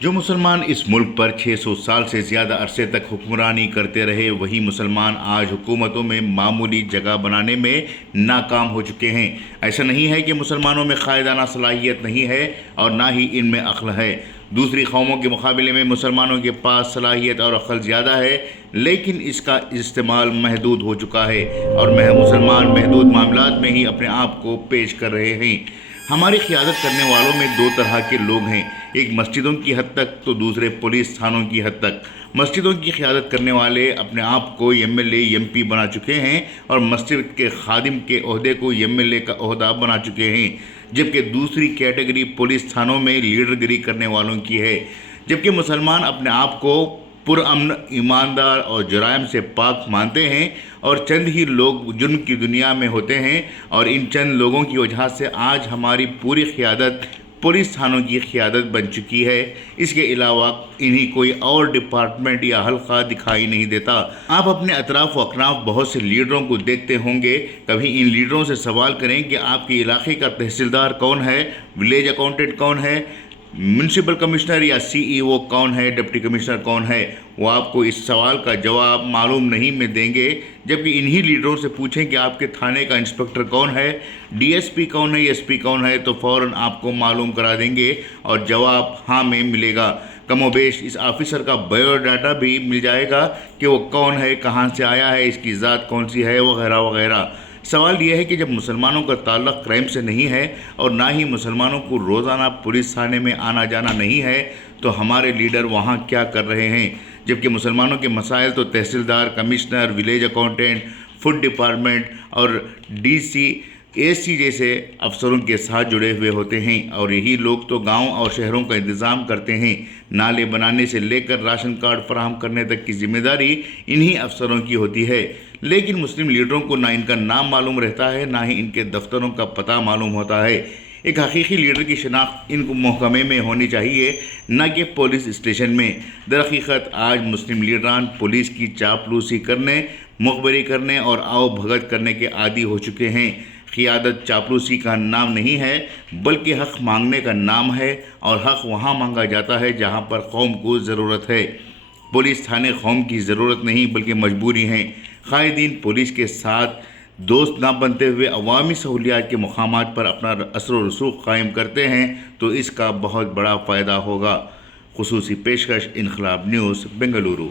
جو مسلمان اس ملک پر 600 سال سے زیادہ عرصے تک حکمرانی کرتے رہے، وہی مسلمان آج حکومتوں میں معمولی جگہ بنانے میں ناکام ہو چکے ہیں۔ ایسا نہیں ہے کہ مسلمانوں میں قائدانہ صلاحیت نہیں ہے اور نہ ہی ان میں عقل ہے۔ دوسری قوموں کے مقابلے میں مسلمانوں کے پاس صلاحیت اور عقل زیادہ ہے، لیکن اس کا استعمال محدود ہو چکا ہے اور مسلمان محدود معاملات میں ہی اپنے آپ کو پیش کر رہے ہیں۔ ہماری قیادت کرنے والوں میں دو طرح کے لوگ ہیں، ایک مسجدوں کی حد تک تو دوسرے پولیس تھانوں کی حد تک۔ مسجدوں کی قیادت کرنے والے اپنے آپ کو M L A M P بنا چکے ہیں اور مسجد کے خادم کے عہدے کو ایم ایل اے کا عہدہ بنا چکے ہیں، جبکہ دوسری کیٹیگری پولیس تھانوں میں لیڈر گری کرنے والوں کی ہے۔ جبکہ مسلمان اپنے آپ کو پرامن، ایماندار اور جرائم سے پاک مانتے ہیں اور چند ہی لوگ جرم کی دنیا میں ہوتے ہیں، اور ان چند لوگوں کی وجہ سے آج ہماری پوری قیادت پولیس تھانوں کی قیادت بن چکی ہے۔ اس کے علاوہ انہیں کوئی اور ڈپارٹمنٹ یا حلقہ دکھائی نہیں دیتا۔ آپ اپنے اطراف و اکناف بہت سے لیڈروں کو دیکھتے ہوں گے، کبھی ان لیڈروں سے سوال کریں کہ آپ کے علاقے کا تحصیلدار کون ہے، ولیج اکاؤنٹنٹ کون ہے، میونسپل کمشنر یا سی ای او کون ہے، ڈپٹی کمشنر کون ہے؟ وہ آپ کو اس سوال کا جواب معلوم نہیں میں دیں گے۔ جبکہ انہی لیڈروں سے پوچھیں کہ آپ کے تھانے کا انسپکٹر کون ہے، ڈی ایس پی کون ہے، ایس پی کون ہے، تو فوراً آپ کو معلوم کرا دیں گے اور جواب ہاں میں ملے گا۔ کم و بیش اس آفیسر کا بایو ڈاٹا بھی مل جائے گا کہ وہ کون ہے، کہاں سے آیا ہے، اس کی ذات کون سی ہے، وغیرہ وغیرہ۔ سوال یہ ہے کہ جب مسلمانوں کا تعلق کرائم سے نہیں ہے اور نہ ہی مسلمانوں کو روزانہ پولیس تھانے میں آنا جانا نہیں ہے، تو ہمارے لیڈر وہاں کیا کر رہے ہیں؟ جبکہ مسلمانوں کے مسائل تو تحصیلدار، commissioner, village accountant, food department اور ڈی سی، اے سی جیسے افسروں کے ساتھ جڑے ہوئے ہوتے ہیں، اور یہی لوگ تو گاؤں اور شہروں کا انتظام کرتے ہیں۔ نالے بنانے سے لے کر راشن کارڈ فراہم کرنے تک کی ذمہ داری انہی افسروں کی ہوتی ہے، لیکن مسلم لیڈروں کو نہ ان کا نام معلوم رہتا ہے، نہ ہی ان کے دفتروں کا پتہ معلوم ہوتا ہے۔ ایک حقیقی لیڈر کی شناخت ان کو محکمے میں ہونی چاہیے، نہ کہ پولیس اسٹیشن میں۔ درحقیقت آج مسلم لیڈران پولیس کی چاپلوسی کرنے، مخبری کرنے اور آؤ بھگت کرنے کے عادی ہو چکے ہیں۔ قیادت چاپلوسی کا نام نہیں ہے، بلکہ حق مانگنے کا نام ہے، اور حق وہاں مانگا جاتا ہے جہاں پر قوم کو ضرورت ہے۔ پولیس تھانے قوم کی ضرورت نہیں بلکہ مجبوری ہیں۔ قائدین پولیس کے ساتھ دوست نہ بنتے ہوئے عوامی سہولیات کے مقامات پر اپنا اثر و رسوخ قائم کرتے ہیں تو اس کا بہت بڑا فائدہ ہوگا۔ خصوصی پیشکش انقلاب نیوز، بنگلورو۔